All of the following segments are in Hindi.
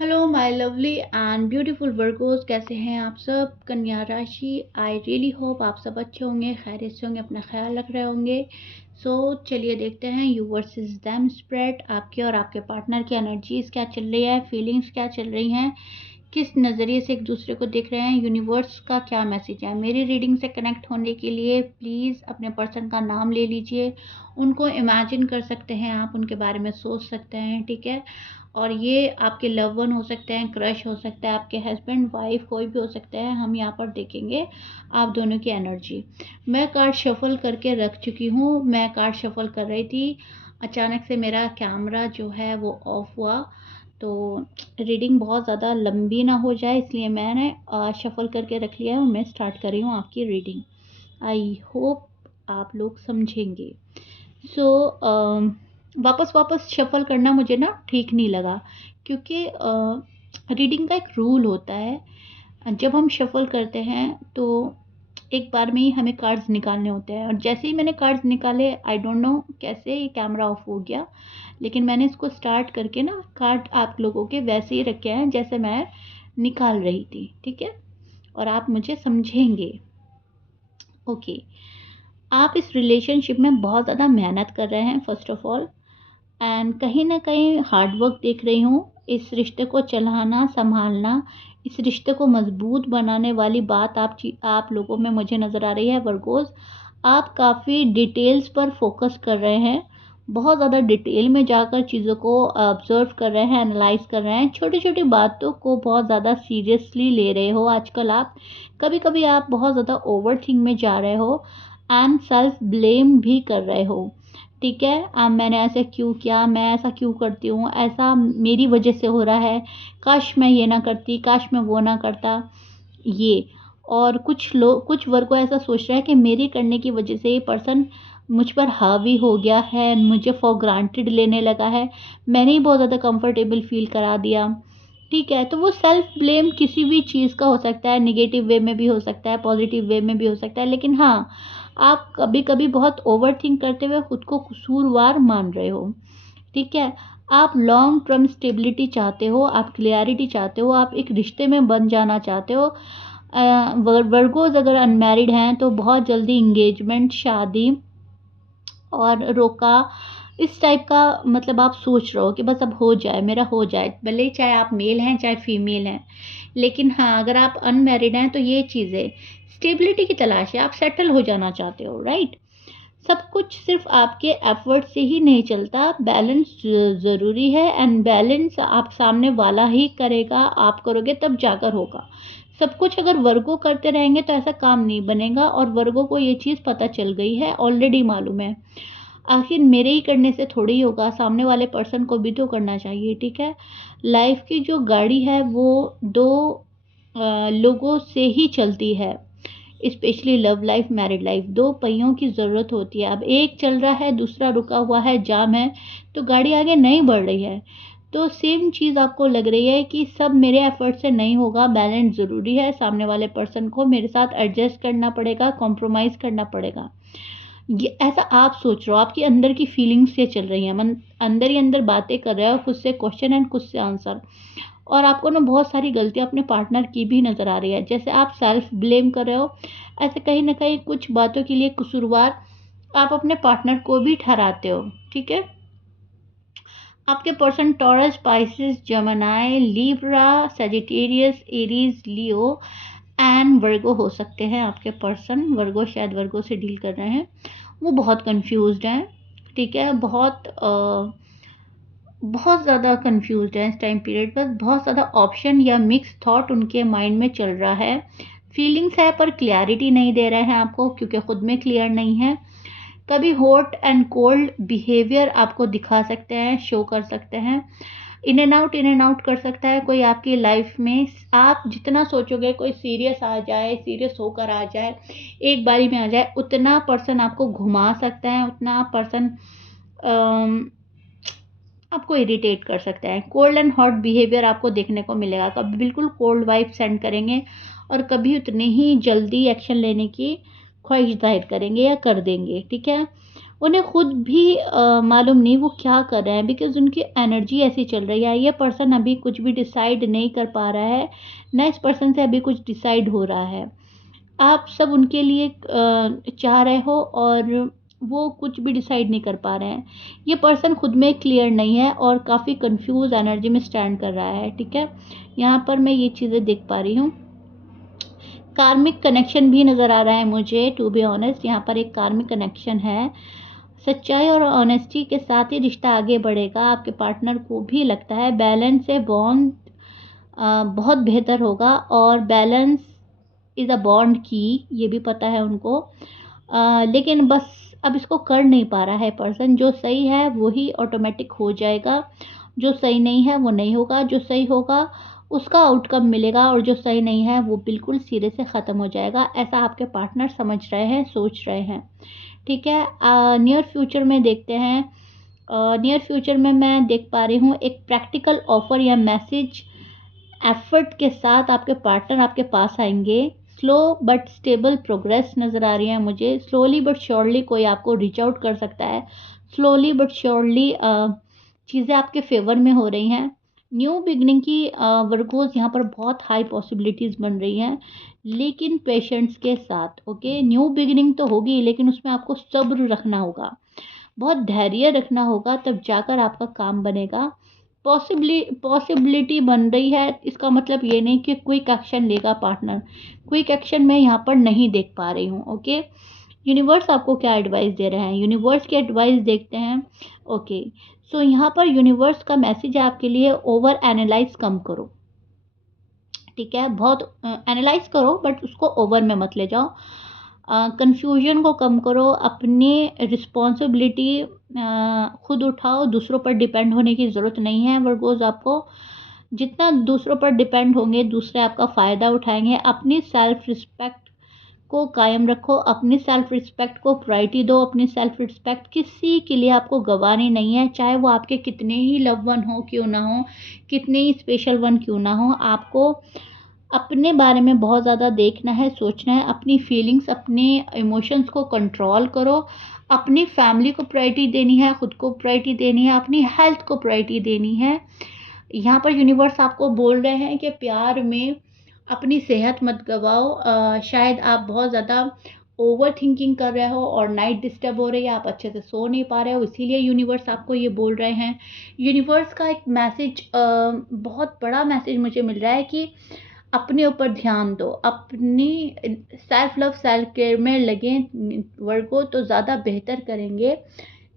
Hello my lovely and beautiful Virgo's, कैसे हैं आप सब। कन्या राशि, आई रियली होप आप सब अच्छे होंगे, खैरियत से होंगे, अपना ख्याल रख रहे होंगे। चलिए देखते हैं यू वर्सेस देम स्प्रेड, आपके और आपके पार्टनर की एनर्जीज क्या चल रही है, फीलिंग्स क्या चल रही हैं, किस नज़रिए से एक दूसरे को देख रहे हैं, यूनिवर्स का क्या मैसेज है। मेरी रीडिंग से कनेक्ट होने के लिए प्लीज़ अपने पर्सन का नाम ले लीजिए, उनको इमेजिन कर सकते हैं आप, उनके बारे में सोच सकते हैं, ठीक है। और ये आपके लव वन हो सकते हैं, क्रश हो सकता है, आपके हस्बैंड वाइफ कोई भी हो सकता है। हम यहाँ पर देखेंगे आप दोनों की एनर्जी। मैं कार्ड शफल करके रख चुकी हूँ, मैं कार्ड शफल कर रही थी, अचानक से मेरा कैमरा जो है वो ऑफ हुआ, तो रीडिंग बहुत ज़्यादा लंबी ना हो जाए इसलिए मैंने शफल करके रख लिया है और मैं स्टार्ट कर रही हूँ आपकी रीडिंग। आई होप आप लोग समझेंगे। सो वापस वापस शफल करना मुझे ना ठीक नहीं लगा, क्योंकि रीडिंग का एक रूल होता है, जब हम शफल करते हैं तो एक बार में ही हमें कार्ड्स निकालने होते हैं, और जैसे ही मैंने कार्ड्स निकाले, आई डोंट नो कैसे ये कैमरा ऑफ हो गया, लेकिन मैंने इसको स्टार्ट करके ना कार्ड आप लोगों के वैसे ही रखे हैं जैसे मैं निकाल रही थी, ठीक है। और आप मुझे समझेंगे। ओके, आप इस रिलेशनशिप में बहुत ज़्यादा मेहनत कर रहे हैं फर्स्ट ऑफ ऑल, एंड कहीं ना कहीं हार्ड वर्क देख रही हूँ। इस रिश्ते को चलाना, संभालना, इस रिश्ते को मजबूत बनाने वाली बात आप लोगों में मुझे नज़र आ रही है वर्गोस। आप काफ़ी डिटेल्स पर फोकस कर रहे हैं, बहुत ज़्यादा डिटेल में जाकर चीज़ों को ऑब्जर्व कर रहे हैं, एनालाइज कर रहे हैं, छोटी छोटी बातों को बहुत ज़्यादा सीरियसली ले रहे हो आजकल आप। कभी कभी आप बहुत ज़्यादा ओवर थिंक में जा रहे हो एंड सेल्फ ब्लेम भी कर रहे हो, ठीक है। मैंने ऐसे क्यों किया, मैं ऐसा क्यों करती हूँ, ऐसा मेरी वजह से हो रहा है, काश मैं ये ना करती, काश मैं वो ना करता, ये। और कुछ वर्ग को ऐसा सोच रहा है कि मेरी करने की वजह से ये पर्सन मुझ पर हावी हो गया है, मुझे फॉर ग्रांटेड लेने लगा है, मैंने ही बहुत ज़्यादा कंफर्टेबल फील करा दिया, ठीक है। तो वो सेल्फ ब्लेम किसी भी चीज़ का हो सकता है, निगेटिव वे में भी हो सकता है, पॉजिटिव वे में भी हो सकता है, लेकिन हाँ, आप कभी कभी बहुत ओवर थिंक करते हुए खुद को कसूरवार मान रहे हो, ठीक है। आप लॉन्ग टर्म स्टेबिलिटी चाहते हो, आप क्लियरिटी चाहते हो, आप एक रिश्ते में बन जाना चाहते हो। वर्गोज अगर अनमैरिड हैं तो बहुत जल्दी इंगेजमेंट, शादी और रोका, इस टाइप का मतलब आप सोच रहे हो कि बस अब हो जाए, मेरा हो जाए, भले ही चाहे आप मेल हैं चाहे फीमेल हैं। लेकिन हाँ, अगर आप अनमैरिड हैं तो ये चीज़ें, स्टेबिलिटी की तलाश है, आप सेटल हो जाना चाहते हो, राइट। सब कुछ सिर्फ आपके एफर्ट से ही नहीं चलता, बैलेंस ज़रूरी है, एंड बैलेंस आप सामने वाला ही करेगा, आप करोगे तब जाकर होगा। सब कुछ अगर वर्गो करते रहेंगे तो ऐसा काम नहीं बनेगा, और वर्गो को ये चीज़ पता चल गई है, ऑलरेडी मालूम है। आखिर मेरे ही करने से थोड़ी ही होगा, सामने वाले पर्सन को भी तो करना चाहिए, ठीक है। लाइफ की जो गाड़ी है वो दो लोगों से ही चलती है, specially love life, married life, दो पहियों की ज़रूरत होती है। अब एक चल रहा है, दूसरा रुका हुआ है, जाम है, तो गाड़ी आगे नहीं बढ़ रही है। तो सेम चीज़ आपको लग रही है कि सब मेरे एफर्ट से नहीं होगा, बैलेंस ज़रूरी है, सामने वाले पर्सन को मेरे साथ एडजस्ट करना पड़ेगा, कॉम्प्रोमाइज़ करना पड़ेगा। ये ऐसा आप सोच रहे हो, आपकी अंदर की फीलिंग्स ये चल रही हैं, मन अंदर ही अंदर बातें कर रहे हो, खुद से क्वेश्चन एंड खुद से आंसर। और आपको ना बहुत सारी गलतियाँ अपने पार्टनर की भी नज़र आ रही है, जैसे आप सेल्फ ब्लेम कर रहे हो, ऐसे कहीं ना कहीं कुछ बातों के लिए कसूरवार आप अपने पार्टनर को भी ठहराते हो, ठीक है। आपके person Taurus, Pisces, Gemini, Libra, Sagittarius, Aries, Leo and Virgo हो सकते हैं। आपके पर्सन वर्गो, शायद वर्गो से डील कर रहे हैं, वो बहुत कंफ्यूज्ड हैं, ठीक है। बहुत ज़्यादा कंफ्यूज्ड हैं इस टाइम पीरियड पर, बहुत ज़्यादा ऑप्शन या मिक्स थॉट उनके माइंड में चल रहा है। फीलिंग्स है पर क्लैरिटी नहीं दे रहे हैं आपको, क्योंकि खुद में क्लियर नहीं है। कभी हॉट एंड कोल्ड बिहेवियर आपको दिखा सकते हैं, शो कर सकते हैं, इन एंड आउट कर सकता है कोई आपकी लाइफ में। आप जितना सोचोगे कोई सीरियस आ जाए, सीरियस होकर आ जाए, एक बारी में आ जाए, उतना पर्सन आपको घुमा सकता है, उतना पर्सन आपको इरिटेट कर सकते हैं। कोल्ड एंड हॉट बिहेवियर आपको देखने को मिलेगा, कभी बिल्कुल कोल्ड वाइब सेंड करेंगे और कभी उतने ही जल्दी एक्शन लेने की ख्वाहिश जाहिर करेंगे या कर देंगे, ठीक है। उन्हें खुद भी मालूम नहीं वो क्या कर रहे हैं, बिकॉज़ उनकी एनर्जी ऐसी चल रही है। ये पर्सन अभी कुछ भी डिसाइड नहीं कर पा रहा है, ना इस पर्सन से अभी कुछ डिसाइड हो रहा है। आप सब उनके लिए चाह रहे हो और वो कुछ भी डिसाइड नहीं कर पा रहे हैं। ये पर्सन खुद में क्लियर नहीं है और काफ़ी कंफ्यूज एनर्जी में स्टैंड कर रहा है, ठीक है? यहाँ पर मैं ये चीज़ें देख पा रही हूँ। कार्मिक कनेक्शन भी नज़र आ रहा है मुझे, टू बी ऑनेस्ट यहाँ पर एक कार्मिक कनेक्शन है। सच्चाई और ऑनेस्टी के साथ ही रिश्ता आगे बढ़ेगा। आपके पार्टनर को भी लगता है बैलेंस से बॉन्ड बहुत बेहतर होगा, और बैलेंस इज़ अ बॉन्ड की, ये भी पता है उनको। लेकिन बस अब इसको कर नहीं पा रहा है पर्सन। जो सही है वो ही ऑटोमेटिक हो जाएगा, जो सही नहीं है वो नहीं होगा। जो सही होगा उसका आउटकम मिलेगा, और जो सही नहीं है वो बिल्कुल सिरे से ख़त्म हो जाएगा। ऐसा आपके पार्टनर समझ रहे हैं, सोच रहे हैं, ठीक है? नियर फ्यूचर में देखते हैं। नियर फ्यूचर में मैं देख पा रही हूँ एक प्रैक्टिकल ऑफ़र या मैसेज एफर्ट के साथ आपके पार्टनर आपके पास आएँगे। स्लो बट स्टेबल प्रोग्रेस नज़र आ रही है मुझे। स्लोली बट श्योरली कोई आपको रीच आउट कर सकता है। स्लोली बट श्योरली चीज़ें आपके फ़ेवर में हो रही हैं। न्यू बिगिनिंग की वर्गोज़ यहाँ पर बहुत हाई पॉसिबिलिटीज़ बन रही हैं, लेकिन पेशेंस के साथ, ओके? न्यू बिगिनिंग तो होगी, लेकिन उसमें आपको सब्र रखना होगा, बहुत धैर्य रखना होगा, तब जाकर आपका काम बनेगा। पॉसिबिलिटी बन रही है, इसका मतलब ये नहीं कि क्विक एक्शन लेगा पार्टनर। क्विक एक्शन मैं यहाँ पर नहीं देख पा रही हूँ, ओके? यूनिवर्स आपको क्या एडवाइस दे रहे हैं, यूनिवर्स की एडवाइस देखते हैं। ओके, सो यहाँ पर यूनिवर्स का मैसेज है आपके लिए, ओवर एनालाइज कम करो, ठीक है? बहुत एनालाइज करो बट उसको ओवर में मत ले जाओ। कन्फ्यूजन को कम करो, अपनी रिस्पॉन्सिबिलिटी खुद उठाओ, दूसरों पर डिपेंड होने की ज़रूरत नहीं है वर्गोज़ आपको। जितना दूसरों पर डिपेंड होंगे, दूसरे आपका फ़ायदा उठाएँगे। अपनी सेल्फ रिस्पेक्ट को कायम रखो, अपनी सेल्फ रिस्पेक्ट को प्रायोरिटी दो। अपनी सेल्फ रिस्पेक्ट किसी के लिए आपको गँवानी नहीं है, चाहे वो आपके कितने ही लव वन हो क्यों ना हो, कितने ही स्पेशल वन क्यों ना हो। आपको अपने बारे में बहुत ज़्यादा देखना है, सोचना है। अपनी फीलिंग्स, अपने इमोशंस को कंट्रोल करो। अपनी फैमिली को प्रायोरिटी देनी है, खुद को प्रायोरिटी देनी है, अपनी हेल्थ को प्रायोरिटी देनी है। यहाँ पर यूनिवर्स आपको बोल रहे हैं कि प्यार में अपनी सेहत मत गवाओ। शायद आप बहुत ज़्यादा ओवर थिंकिंग कर रहे हो और नाइट डिस्टर्ब हो रही है, आप अच्छे से सो नहीं पा रहे हो, इसीलिए यूनिवर्स आपको ये बोल रहे हैं। यूनिवर्स का एक मैसेज, बहुत बड़ा मैसेज मुझे मिल रहा है कि अपने ऊपर ध्यान दो, अपनी सेल्फ लव, सेल्फ केयर में लगें वर्गो, तो ज़्यादा बेहतर करेंगे।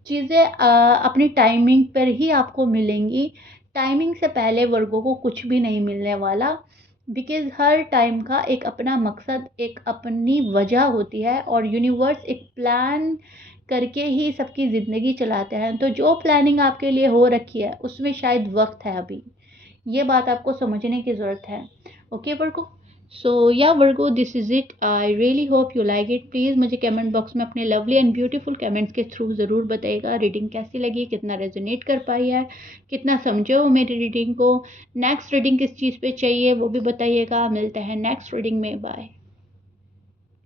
चीज़ें अपनी टाइमिंग पर ही आपको मिलेंगी। टाइमिंग से पहले वर्गों को कुछ भी नहीं मिलने वाला, बिकॉज़ हर टाइम का एक अपना मकसद, एक अपनी वजह होती है, और यूनिवर्स एक प्लान करके ही सबकी ज़िंदगी चलाते हैं। तो जो प्लानिंग आपके लिए हो रखी है, उसमें शायद वक़्त है अभी। ये बात आपको समझने की ज़रूरत है। Okay Virgo? So yeah Virgo, this is it. I really hope you like it. Please मुझे कमेंट बॉक्स में अपने लवली एंड ब्यूटीफुल कमेंट्स के थ्रू ज़रूर बताइएगा रीडिंग कैसी लगी, कितना रेजोनेट कर पाई है, कितना समझे हो मेरी रीडिंग को। नेक्स्ट रीडिंग किस चीज़ पे चाहिए वो भी बताइएगा। मिलते हैं नेक्स्ट रीडिंग में। बाय।